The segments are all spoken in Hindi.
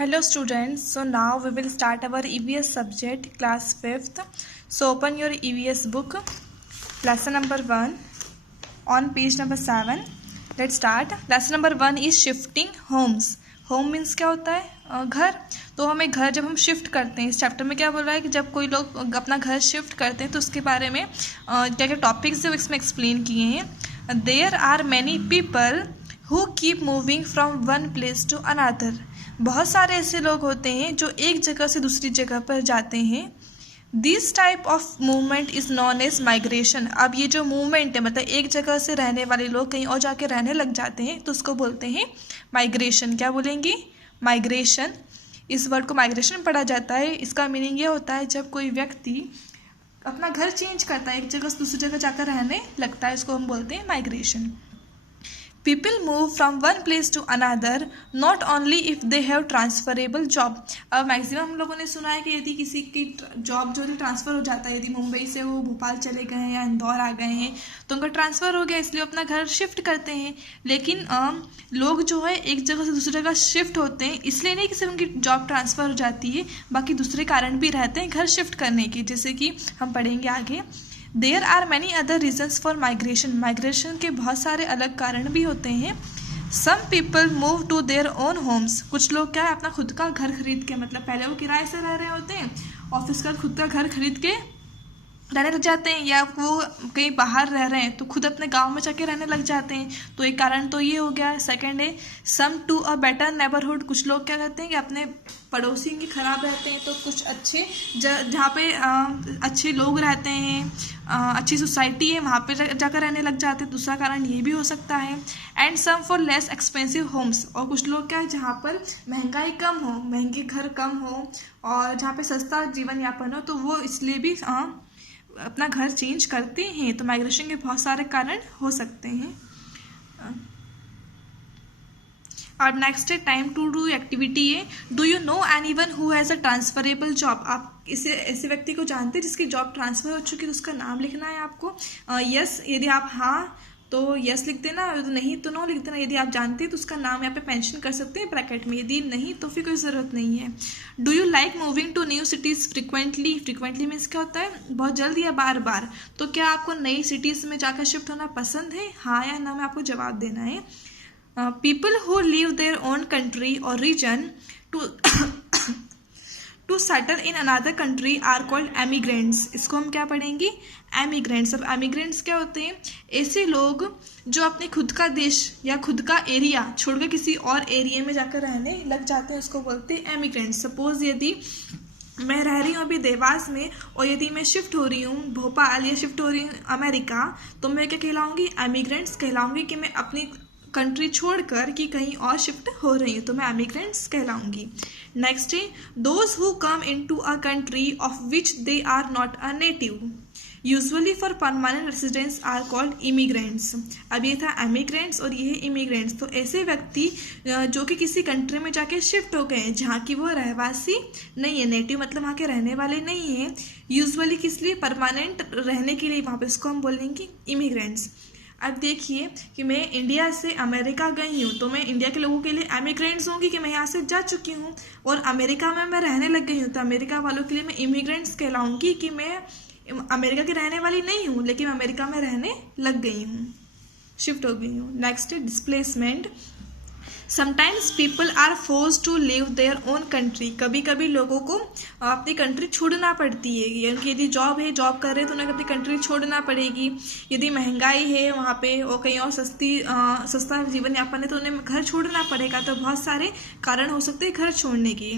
Hello students, so now we will start our EVS subject class 5th. So open your EVS book, lesson number 1 on page number 7. Let's start. Lesson number 1 is shifting homes. Home means क्या होता है? घर. तो हमें घर जब हम शिफ्ट करते हैं, इस चैप्टर में क्या बोल रहा है कि जब कोई लोग अपना घर शिफ्ट करते हैं तो उसके बारे में क्या क्या टॉपिक्स जो इसमें एक्सप्लेन किए हैं. There are many people who keep moving from one place to another. बहुत सारे ऐसे लोग होते हैं जो एक जगह से दूसरी जगह पर जाते हैं. This type of movement is known as migration. अब ये जो मूवमेंट है, मतलब एक जगह से रहने वाले लोग कहीं और जाके रहने लग जाते हैं, तो उसको बोलते हैं माइग्रेशन. क्या बोलेंगे? माइग्रेशन. इस वर्ड को माइग्रेशन पढ़ा जाता है. इसका मीनिंग ये होता है जब कोई व्यक्ति अपना घर चेंज करता है, एक जगह से दूसरी जगह जाकर रहने लगता है, इसको हम बोलते हैं migration. People move from one place to another not only if they have transferable job. अब मैक्सिमम हम लोगों ने सुना है कि यदि किसी की जॉब जो है ट्रांसफ़र हो जाता है, यदि मुंबई से वो भोपाल चले गए हैं या इंदौर आ गए हैं तो उनका ट्रांसफ़र हो गया, इसलिए अपना घर शिफ्ट करते हैं. लेकिन लोग जो है एक जगह से दूसरी जगह शिफ्ट होते हैं इसलिए नहीं कि सिर्फ उनकी जॉब ट्रांसफ़र हो जाती है, बाकी दूसरे कारण भी रहते हैं घर शिफ्ट करने के, जैसे कि हम पढ़ेंगे आगे. There are many other reasons for migration. Migration के बहुत सारे अलग कारण भी होते हैं. Some people move to their own homes. कुछ लोग क्या है अपना खुद का घर खरीद के, मतलब पहले वो किराए से रह रहे होते हैं, ऑफिस का खुद का घर खरीद के रहने लग जाते हैं, या वो कहीं बाहर रह रहे हैं तो खुद अपने गांव में जाके रहने लग जाते हैं. तो एक कारण तो ये हो गया. सेकंड है सम टू अ बेटर नेबरहुड. कुछ लोग क्या कहते हैं कि अपने पड़ोसी के खराब रहते हैं तो कुछ अच्छे जहाँ पे अच्छे लोग रहते हैं, अच्छी सोसाइटी है, वहाँ पे जाकर रहने लग जाते हैं. दूसरा कारण ये भी हो सकता है. And some for less expensive homes. और कुछ लोग क्या है जहाँ पर महंगाई कम हो, महंगे घर कम हो और जहाँ पे सस्ता जीवन यापन हो, तो वो इसलिए भी अपना घर चेंज करते हैं. तो माइग्रेशन के बहुत सारे कारण हो सकते हैं. और नेक्स्ट है टाइम टू डू एक्टिविटी है. Do you know anyone who has a transferable job. आप इसे ऐसे व्यक्ति को जानते हैं जिसकी जॉब ट्रांसफ़र हो चुकी है, तो उसका नाम लिखना है आपको. यस यदि आप हाँ तो यस लिख देना, तो नहीं तो नो लिख देना. यदि आप जानते हैं तो उसका नाम यहाँ पे मेंशन कर सकते हैं ब्रैकेट में. यदि नहीं तो फिर कोई ज़रूरत नहीं है. Do you like moving to new cities frequently. Frequently means क्या होता है? बहुत जल्दी या बार बार. तो क्या आपको नई सिटीज़ में जाकर शिफ्ट होना पसंद है? हाँ या ना में आपको जवाब देना है. People who leave their own country or region to settle in another country are called emigrants. इसको हम क्या पढ़ेंगे? एमिग्रेंट्स. अब एमिग्रेंट्स क्या होते हैं? ऐसे लोग जो अपने खुद का देश या खुद का एरिया छोड़कर किसी और एरिया में जाकर रहने लग जाते हैं, उसको बोलते हैं एमिग्रेंट्स. सपोज यदि मैं रह रही हूँ अभी देवास में और यदि मैं शिफ्ट हो रही हूँ भोपाल या शिफ्ट हो रही हूँ अमेरिका, तो मैं क्या कहलाऊँगी? एमिग्रेंट्स कहलाऊँगी कि मैं अपनी कंट्री छोड़कर कि कहीं और शिफ्ट हो रही हूँ, तो मैं एमिग्रेंट्स कहलाऊंगी. नेक्स्ट है those who come into a country of which they are not a native usually for permanent residence are called immigrants. अब ये था एमिग्रेंट्स और ये है इमिग्रेंट्स. तो ऐसे व्यक्ति जो कि किसी कंट्री में जाके शिफ्ट हो गए हैं जहाँ की वो रहवासी नहीं है, नेटिव मतलब वहाँ के रहने वाले नहीं हैं, यूजुअली किस लिए? परमानेंट रहने के लिए वहाँ पे, उसको हम बोलेंगे इमिग्रेंट्स. अब देखिए कि मैं इंडिया से अमेरिका गई हूँ, तो मैं इंडिया के लोगों के लिए एमिग्रेंट्स होंगी कि मैं यहाँ से जा चुकी हूँ, और अमेरिका में मैं रहने लग गई हूँ तो अमेरिका वालों के लिए मैं इमिग्रेंट्स कहलाऊँगी कि मैं अमेरिका की रहने वाली नहीं हूँ लेकिन अमेरिका में रहने लग गई हूँ, शिफ्ट हो गई हूँ. नेक्स्ट है displacement. Sometimes people are force to leave their own country. कभी कभी लोगों को अपनी कंट्री छोड़ना पड़ती है. उनकी यदि जॉब है, जॉब कर रहे हैं तो उन्हें अपनी कंट्री छोड़ना पड़ेगी. यदि महंगाई है वहाँ पे और कहीं और सस्ता जीवन यापन है तो उन्हें घर छोड़ना पड़ेगा. तो बहुत सारे कारण हो सकते हैं घर छोड़ने के.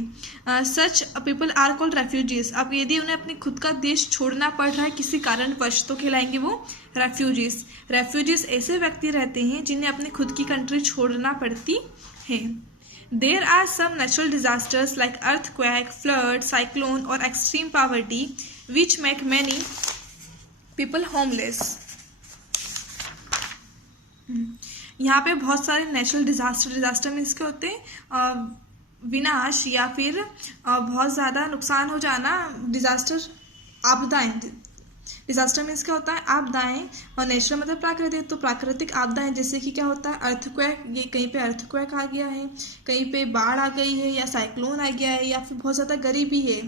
Such people are called refugees. अब यदि उन्हें अपनी खुद का देश छोड़ना पड़ रहा है किसी कारणवश, तो कहलाएंगे वो रेफ्यूजीज. रेफ्यूजीज ऐसे व्यक्ति रहते हैं जिन्हें अपनी खुद की कंट्री छोड़ना पड़ती है. There are some natural disasters like earthquake, flood, cyclone और extreme poverty which make many people homeless. यहाँ पे बहुत सारे नेचुरल डिजास्टर मीन्स के होते हैं विनाश या फिर बहुत ज़्यादा नुकसान हो जाना, डिजास्टर आपदाएं डिजास्टर मीन्स क्या होता है, आपदाएं, और नेचुरल मतलब प्राकृतिक, तो प्राकृतिक आपदाएं जैसे कि क्या होता है, अर्थक्वेक, ये कहीं पे अर्थक्वेक आ गया है, कहीं पे बाढ़ आ गई है, या साइक्लोन आ गया है, या फिर बहुत ज़्यादा गरीबी है।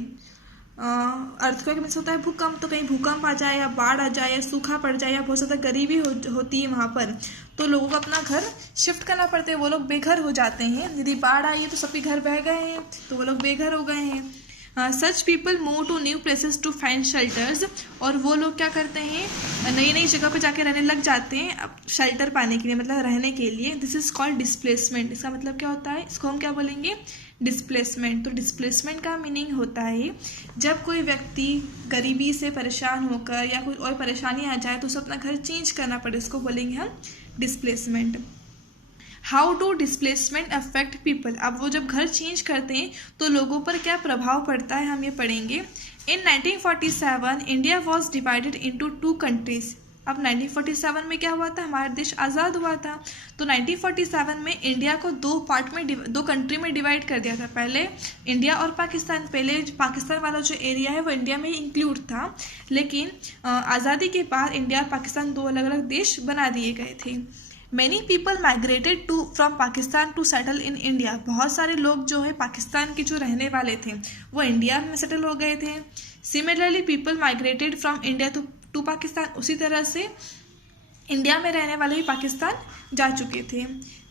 अर्थक्वेक मीन्स होता है भूकंप, तो कहीं भूकंप आ जाए या बाढ़ आ जाए या सूखा पड़ जाए या बहुत ज़्यादा गरीबी होती है वहाँ पर, तो लोगों को अपना घर शिफ्ट करना पड़ता है, वो लोग बेघर हो जाते हैं। यदि बाढ़ आई है तो सबके घर बह गए हैं, तो वो लोग बेघर हो गए हैं। Such people move to new places to find shelters, और वो लोग क्या करते हैं, नई नई जगह पे जाके रहने लग जाते हैं शेल्टर पाने के लिए, मतलब रहने के लिए। This is called displacement. इसका मतलब क्या होता है, इसको हम क्या बोलेंगे, डिस्प्लेसमेंट। तो डिस्प्लेसमेंट का मीनिंग होता है जब कोई व्यक्ति गरीबी से परेशान होकर या कोई और परेशानी आ जाए तो उसे अपना घर चेंज करना पड़े, इसको बोलेंगे हम displacement. How do displacement affect people, अब वो जब घर चेंज करते हैं तो लोगों पर क्या प्रभाव पड़ता है, हम ये पढ़ेंगे। इन 1947 India was divided into 2 countries. अब 1947 में क्या हुआ था, हमारा देश आज़ाद हुआ था, तो 1947 में इंडिया को 2 पार्ट में, 2 कंट्री में डिवाइड कर दिया था। पहले इंडिया और पाकिस्तान, पहले पाकिस्तान वाला जो एरिया है वो इंडिया में ही इंक्लूड था, लेकिन आज़ादी के बाद इंडिया और पाकिस्तान 2 अलग अलग देश बना दिए गए थे। Many people migrated from Pakistan to settle in India, बहुत सारे लोग जो है पाकिस्तान के जो रहने वाले थे वो इंडिया में सेटल हो गए थे। Similarly people migrated from India to Pakistan, उसी तरह से इंडिया में रहने वाले भी पाकिस्तान जा चुके थे।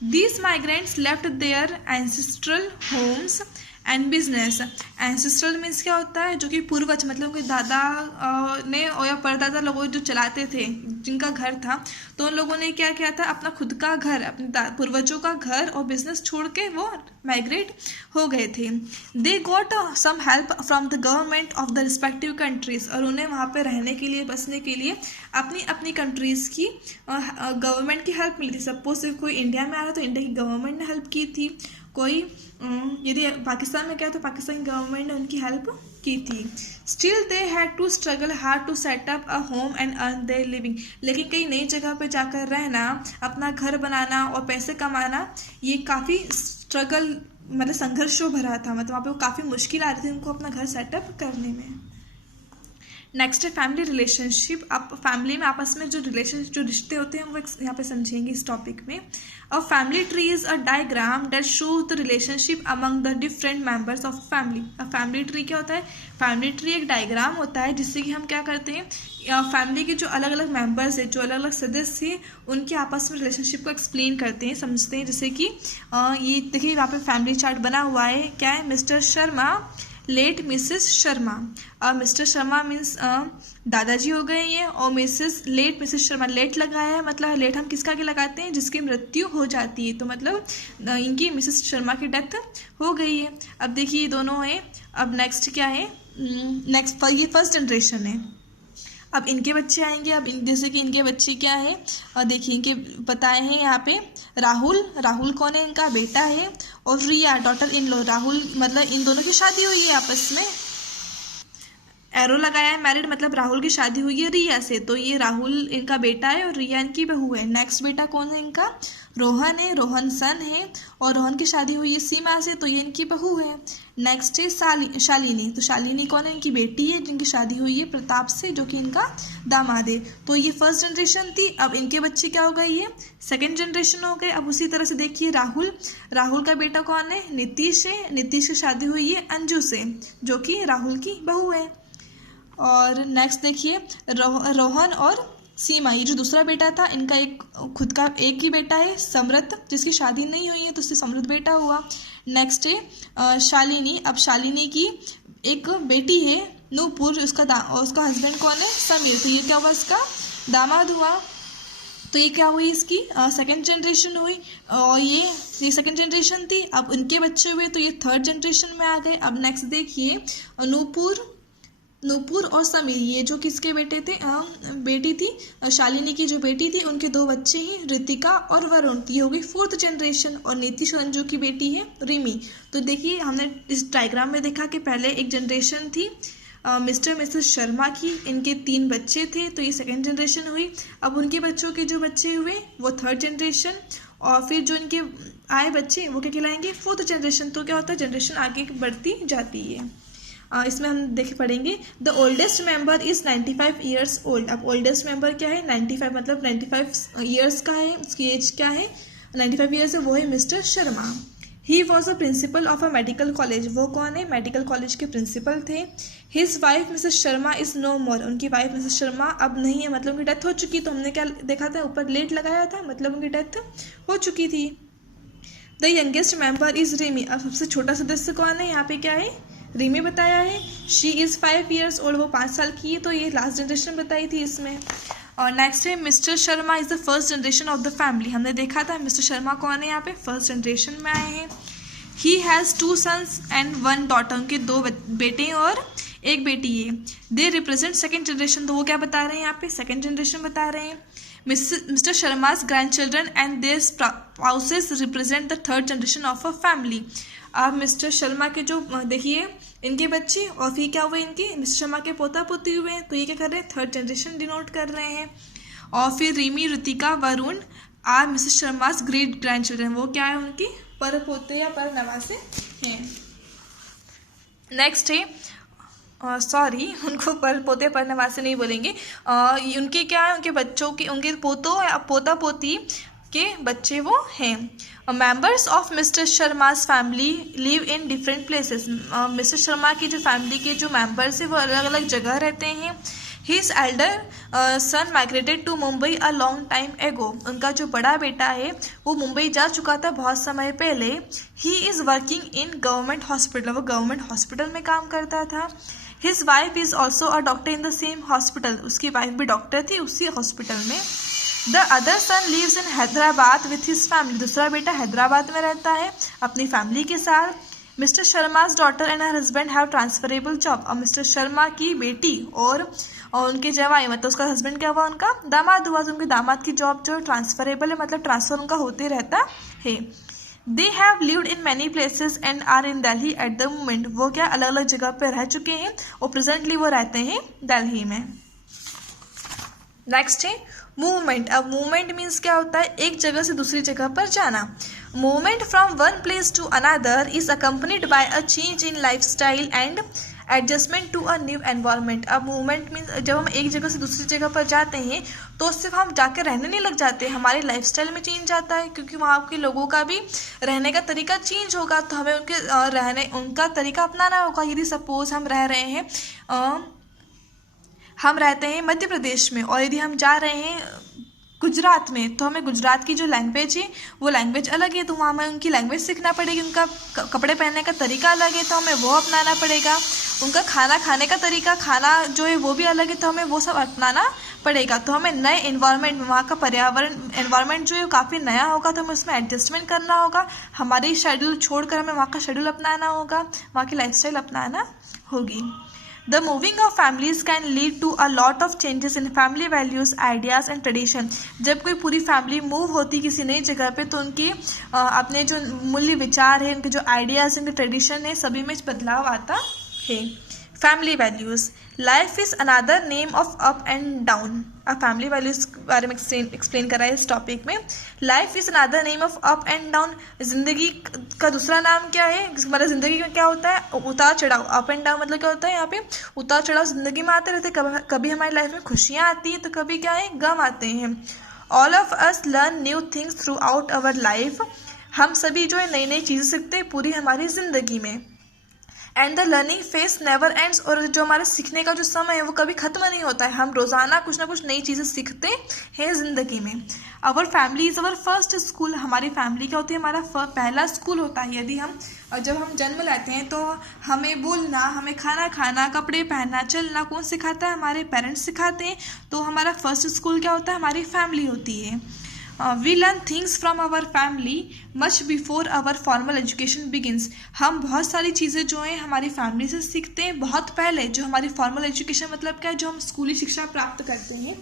These migrants left their ancestral homes and business. Ancestral means क्या होता है, जो कि पूर्वज, मतलब उनके दादा ने और या परदादा लोगों जो चलाते थे, जिनका घर था, तो उन लोगों ने क्या किया था, अपना खुद का घर, अपने पूर्वजों का घर और बिजनेस छोड़ के वो माइग्रेट हो गए थे। They got some help from the government of the respective countries, और उन्हें वहाँ पे रहने के लिए, बसने के लिए अपनी अपनी कंट्रीज़ की गवर्नमेंट की हेल्प मिली थी। सपोज कोई इंडिया में आ रहा तो इंडिया की गवर्नमेंट ने हेल्प की थी, कोई यदि पाकिस्तान में क्या तो पाकिस्तान गवर्नमेंट ने उनकी हेल्प की थी। Still they had to struggle hard to set up a home and earn their living, लेकिन कई नई जगह पर जाकर रहना, अपना घर बनाना और पैसे कमाना, ये काफ़ी स्ट्रगल, मतलब संघर्ष भरा था, मतलब वहाँ पे वो काफ़ी मुश्किल आ रही थी उनको अपना घर सेटअप करने में। नेक्स्ट है फैमिली रिलेशनशिप। आप फैमिली में आपस में जो रिश्ते होते हैं वो यहाँ पे समझेंगे इस टॉपिक में। A family tree is a diagram that shows the relationship among the different members of family. अब फैमिली ट्री क्या होता है, फैमिली ट्री एक डायग्राम होता है जिससे कि हम क्या करते हैं, फैमिली के जो अलग अलग मेंबर्स है, जो अलग अलग सदस्य हैं, उनके आपस में रिलेशनशिप को एक्सप्लेन करते हैं, समझते हैं। जैसे कि ये देखिए यहाँ पे फैमिली चार्ट बना हुआ है, क्या है, Mr Sharma late Mrs Sharma. Mr Sharma means दादाजी हो गए ये, और लेट मिसेस शर्मा, लेट लगाया है, मतलब लेट हम किसका के लगाते हैं, जिसकी मृत्यु हो जाती है, तो मतलब इनकी मिसेस शर्मा की डेथ हो गई है। अब देखिए ये दोनों हैं। अब नेक्स्ट क्या है, नेक्स्ट ये फर्स्ट जनरेशन है। अब इनके बच्चे आएंगे। अब जैसे कि इनके बच्चे क्या है, और देखिए इनके बताए हैं यहाँ पे, राहुल कौन है, इनका बेटा है, और रिया डॉटर इन लॉ। राहुल मतलब इन दोनों की शादी हुई है आपस में, एरो लगाया है, मैरिड मतलब राहुल की शादी हुई है रिया से, तो ये राहुल इनका बेटा है और रिया इनकी बहू है। नेक्स्ट बेटा कौन है इनका, रोहन है, रोहन सन है, और रोहन की शादी हुई है सीमा से, तो ये इनकी बहू है। नेक्स्ट है शालिनी, तो शालिनी कौन है, इनकी बेटी है, जिनकी शादी हुई है प्रताप से, जो कि इनका दामाद है। तो ये फर्स्ट जनरेशन थी। अब इनके बच्चे क्या हो गए, ये सेकेंड जनरेशन हो गए। अब उसी तरह से देखिए राहुल का बेटा कौन है, नीतीश है, नीतीश की शादी हुई है अंजू से, जो कि राहुल की बहू है। और नेक्स्ट देखिए रोहन और सीमा, ये जो दूसरा बेटा था, इनका एक खुद का एक ही बेटा है समृत, जिसकी शादी नहीं हुई है, तो उससे समृत बेटा हुआ। नेक्स्ट है शालिनी। अब शालिनी की एक बेटी है नूपुर, उसका हस्बैंड कौन है, समीर, तो ये क्या हुआ, इसका दामाद हुआ। तो ये क्या हुई, इसकी सेकंड जनरेशन हुई, और ये सेकंड जनरेशन थी। अब उनके बच्चे हुए तो ये थर्ड जनरेशन में आ गए। अब नेक्स्ट देखिए नूपुर और समीर, ये जो किसके बेटे थे, बेटी थी शालिनी की जो बेटी थी, उनके 2 बच्चे ही, रितिका और वरुण, ये हो गई फोर्थ जनरेशन। और नीतीश अंजू की बेटी है रिमी। तो देखिए हमने इस डायग्राम में देखा कि पहले एक जनरेशन थी मिस्टर मिसेस शर्मा की, इनके 3 बच्चे थे, तो ये सेकेंड जनरेशन हुई। अब उनके बच्चों के जो बच्चे हुए वो थर्ड जनरेशन, और फिर जो इनके आए बच्चे वो क्या कहलाएंगे, फोर्थ जनरेशन। तो क्या होता है, जनरेशन आगे बढ़ती जाती है। इसमें हम देख पढ़ेंगे the oldest member is 95 years old. अब ओल्डेस्ट मेंबर क्या है, 95 मतलब 95 ईयर्स का है, उसकी एज क्या है 95 ईयर्स है, वो है Mr Sharma. He was a principal of a medical college, वो कौन है, मेडिकल कॉलेज के प्रिंसिपल थे। His wife Mrs Sharma is no more, उनकी वाइफ मिसेस शर्मा अब नहीं है, मतलब उनकी डेथ हो चुकी। तो हमने क्या देखा था, ऊपर लेट लगाया था, मतलब उनकी डेथ हो चुकी थी। The youngest member is Rimi, अब सबसे छोटा सदस्य कौन है, यहाँ पे क्या है, रिमी बताया है। शी इज़ 5 ईयर्स ओल्ड, वो 5 साल की है, तो ये लास्ट जनरेशन बताई थी इसमें। और नेक्स्ट है Mr Sharma is the first generation of the family, हमने देखा था मिस्टर शर्मा कौन है, यहाँ पे फर्स्ट जनरेशन में आए हैं। He has 2 sons and 1 daughter, उनके 2 बेटे और 1 बेटी है। दे रिप्रेजेंट सेकेंड जनरेशन, तो वो क्या बता रहे हैं यहाँ पे, सेकेंड जनरेशन बता रहे हैं। Mr Sharma's grandchildren and their spouses represent the third generation of a family. अब मिस्टर शर्मा के जो देखिए इनके बच्चे और फिर क्या हुए इनके मिस्टर शर्मा के पोता पोती हुए हैं, तो ये क्या कर रहे हैं, थर्ड जनरेशन डिनोट कर रहे हैं। और फिर Rimi, Ritika, Varun are Mrs Sharma's great grandchildren, वो क्या है उनकी पर पोते या पर नवासे हैं। नेक्स्ट है सॉरी उनको पर पोते पर नवासे नहीं बोलेंगे, उनके क्या है, उनके बच्चों के, उनके पोतों या पोता पोती के बच्चे वो हैं। Members of mister Sharma's family live in different places, mister Sharma की जो फैमिली के जो मेंबर्स हैं वो अलग अलग जगह रहते हैं। His elder son migrated to Mumbai a long time ago, उनका जो बड़ा बेटा है वो मुंबई जा चुका था बहुत समय पहले। He is working in government hospital, वो गवर्नमेंट हॉस्पिटल में काम करता था। His wife is also a doctor in the same hospital, उसकी वाइफ भी डॉक्टर थी उसी हॉस्पिटल में। The other son lives in Hyderabad with his family, दूसरा बेटा हैदराबाद में रहता है अपनी फैमिली के साथ। Mister Sharma's daughter and her husband have transferable job, और मिस्टर शर्मा की बेटी और उनके जवाई मतलब उसका हस्बैंड क्या हुआ, उनका दामाद हुआ, तो उनके दामाद की जॉब जो ट्रांसफरेबल है, मतलब ट्रांसफ़र उनका होते रहता है। They have lived in many places and are in Delhi at the moment, वो क्या अलग अलग जगह पर रह चुके हैं और प्रेजेंटली वो रहते हैं दिल्ली में। नेक्स्ट है मूवमेंट। अब मूवमेंट मीन्स क्या होता है, एक जगह से दूसरी जगह पर जाना। Movement from one place to another is accompanied by a change in lifestyle and adjustment to a new environment. अब मूवमेंट मीन्स जब हम एक जगह से दूसरी जगह पर जाते हैं तो सिर्फ हम जाकर रहने नहीं लग जाते, हमारे लाइफस्टाइल में चेंज आता है, क्योंकि वहाँ के लोगों का भी रहने का तरीका चेंज होगा, तो हमें उनका तरीका अपनाना होगा। यदि सपोज हम रहते हैं मध्य प्रदेश में और यदि हम जा रहे हैं गुजरात में, तो हमें गुजरात की जो लैंग्वेज है वो लैंग्वेज अलग है, तो वहाँ हमें उनकी लैंग्वेज सीखना पड़ेगी। उनका कपड़े पहनने का तरीका अलग है, तो हमें वो अपनाना पड़ेगा। उनका खाना खाने का तरीका, खाना जो है वो भी अलग है, तो हमें वो सब अपनाना पड़ेगा। तो हमें नए इन्वायरमेंट में, वहाँ का पर्यावरण एनवायरनमेंट जो है काफ़ी नया होगा, तो हमें उसमें एडजस्टमेंट करना होगा। हमारी शेड्यूल छोड़कर हमें वहाँ का शेड्यूल अपनाना होगा, वहाँ की लाइफस्टाइल अपनाना होगी। The moving of families can lead to a lot of changes in family values, ideas and tradition. जब कोई पूरी फैमिली मूव होती किसी नई जगह पे, तो उनके अपने जो मूल्य विचार है, उनके जो आइडियाज़, उनके ट्रेडिशन है, सभी में बदलाव आता है। Family values, life is another name of up and down. अब फैमिली वैल्यूज़ के बारे में एक्सप्लेन करा है इस टॉपिक में। Life is another name of up and down, ज़िंदगी का दूसरा नाम क्या है, हमारा ज़िंदगी में क्या होता है, उतार चढ़ाव। अप एंड डाउन मतलब क्या होता है, यहाँ पे उतार चढ़ाव ज़िंदगी में आते रहते, कभी हमारी लाइफ में खुशियाँ आती हैं तो कभी क्या है, गम आते हैं। All of us learn new things through out our life, हम सभी जो है नई नई चीज़ें सीखते हैं पूरी हमारी ज़िंदगी में। And the learning phase never ends, और जो हमारा सीखने का जो समय है वो कभी ख़त्म नहीं होता है, हम रोज़ाना कुछ ना कुछ नई चीज़ें सीखते हैं ज़िंदगी में। Our family is our first school, हमारी फैमिली क्या होती है, हमारा पहला स्कूल होता है। यदि जब हम जन्म लेते हैं तो हमें बोलना, हमें खाना खाना, कपड़े पहनना, चलना कौन सिखाता है, हमारे पेरेंट्स सिखाते हैं। तो हमारा फर्स्ट स्कूल क्या होता है, हमारी फैमिली होती है। We learn things from our family much before our formal education begins, हम बहुत सारी चीज़ें जो हैं हमारी फैमिली से सीखते हैं बहुत पहले। जो हमारी फॉर्मल एजुकेशन मतलब क्या है, जो हम स्कूली शिक्षा प्राप्त करते हैं,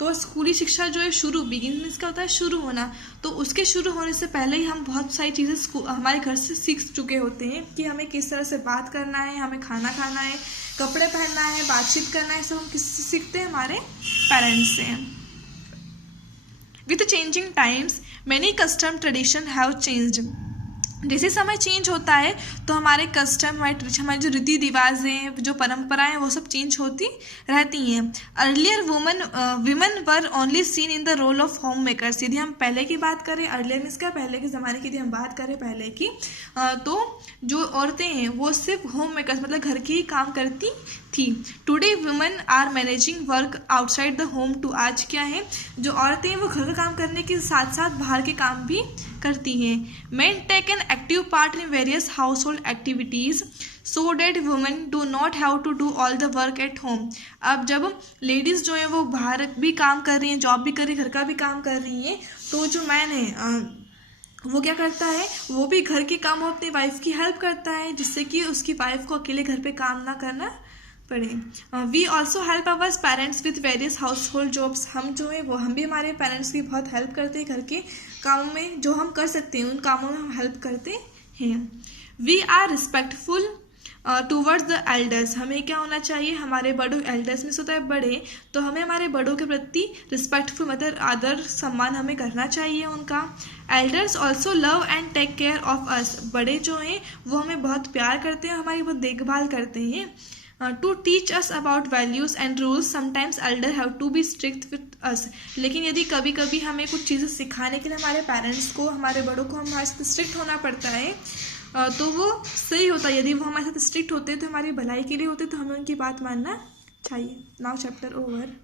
तो स्कूली शिक्षा जो है शुरू, बिगिन मीन्स क्या होता है, शुरू होना। तो उसके शुरू होने से पहले ही हम बहुत सारी चीज़ें हमारे घर से सीख चुके होते हैं कि हमें किस तरह से बात करना है, हमें खाना खाना है, कपड़े पहनना है, बातचीत करना है, सब हम किससे सीखते हैं, हमारे पेरेंट्स से। With the changing times, many custom traditions have changed. जैसे समय चेंज होता है तो हमारे कस्टम, हमारी जो रीति रिवाजें, जो परंपराएं, वो सब चेंज होती रहती हैं। Earlier women were only seen in the role of homemakers. यदि हम पहले की बात करें, अर्लियर मीन्स क्या, पहले के ज़माने की यदि हम बात करें पहले की, तो जो औरतें हैं वो सिर्फ होम मेकर्स मतलब घर के ही काम करती थी। Today women are managing work outside the home too. आज क्या है, जो औरतें हैं वो घर का काम करने के साथ साथ बाहर के काम भी करती हैं। Men take an active part in various household activities so that women do not have to do all the work at home. अब जब लेडीज़ जो है वो बाहर भी काम कर रही हैं, जॉब भी कर रही है, घर का भी काम कर रही हैं, तो जो मैन है वो क्या करता है, वो भी घर के काम में अपनी वाइफ की हेल्प करता है, जिससे कि उसकी वाइफ को अकेले घर पे काम ना करना पड़े। We also help ours parents with various household jobs. हम जो है वो हम भी हमारे पेरेंट्स की बहुत हेल्प करते हैं, घर के कामों में जो हम कर सकते हैं उन कामों में हम हेल्प करते हैं। We are respectful towards the elders. हमें क्या होना चाहिए, हमारे बड़ों, एल्डर्स में होता है बड़े, तो हमें हमारे बड़ों के प्रति रिस्पेक्टफुल मतलब आदर सम्मान हमें करना चाहिए उनका। Elders also love and take care of us. बड़े जो हैं वो हमें बहुत प्यार करते हैं, हमारी बहुत देखभाल करते हैं। To teach us about values and rules sometimes elder have to be strict with us. लेकिन यदि कभी कभी हमें कुछ चीज़ें सिखाने के लिए हमारे पेरेंट्स को, हमारे बड़ों को हमारे साथ स्ट्रिक्ट होना पड़ता है, तो वो सही होता है। यदि वो हमारे साथ स्ट्रिक्ट होते हैं तो हमारी भलाई के लिए होते, तो हमें उनकी बात मानना चाहिए। Now chapter over.